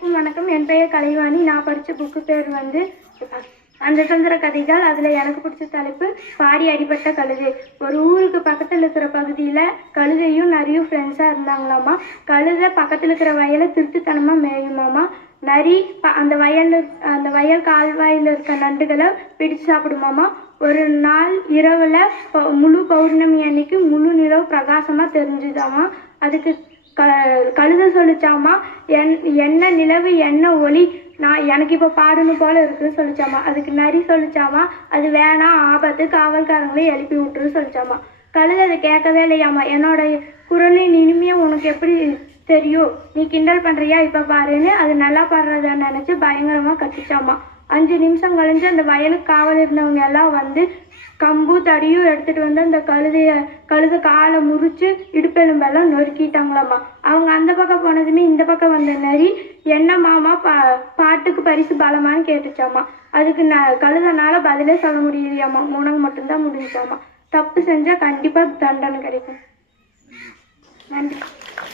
அனைவருக்கும் வணக்கம். என் பெயர் கலைவாணி. நான் படித்த புக்கு பேர் வந்து பஞ்சதந்திர கதைகள். அதில் எனக்கு பிடிச்ச தலைப்பு பாடி அடிபட்ட கழுதை. ஒரு ஊருக்கு பக்கத்தில் இருக்கிற பகுதியில் கழுதையும் நரியும் ஃப்ரெண்ட்ஸாக இருந்தாங்களாமா. கழுதை பக்கத்தில் இருக்கிற வயலை திருட்டுத்தனமாக மேயுமாமா. நரி அந்த வயல் கால்வாயில் இருக்க நண்டுகளை பிடிச்சு சாப்பிடுமாமா. ஒரு நாள் இரவில் முழு பௌர்ணமி அன்னைக்கு முழு நிலவு பிரகாசமாக தெரிஞ்சுதாமா. அதுக்கு கழுதை சொல்லிச்சாமா, என்ன நிலவு என்ன ஒளி, எனக்கு இப்போ பாடணும் போல இருக்குன்னு சொல்லிச்சாமா. அதுக்கு நரி சொல்லிச்சாமா, அது வேணாம், ஆபத்து, காவல்காரங்களையும் எழுப்பி விட்டுருன்னு சொல்லிச்சாமா. கழுதை அதை கேட்கவே இல்லையாமா. என்னோட குரலின் இனிமையாக உனக்கு எப்படி தெரியும், நீ கிண்டல் பண்ணுறியா, இப்போ பாருன்னு அது நல்லா பாடுறத நினச்சி பயங்கரமாக கத்திச்சாமா. 5 நிமிஷம் கழிஞ்சு அந்த வயலுக்கு காவல் இருந்தவங்க எல்லாம் வந்து கம்பு தடியும் எடுத்துகிட்டு வந்து அந்த கழுதை காலை முறிச்சு இடுப்பெலும்பெல்லாம் நொறுக்கிட்டாங்களாம்மா. அவங்க அந்த பக்கம் போனதுமே இந்த பக்கம் வந்த நரி, என்ன மாமா பாட்டுக்கு பரிசு பலமான்னு கேட்டுச்சாமா. அதுக்கு கழுதனால பதிலே சொல்ல முடியலையாம்மா. உனக்கு மட்டும்தான் முடிஞ்சாமா. தப்பு செஞ்சால் கண்டிப்பாக தண்டனை கிடைக்கும். நன்றி.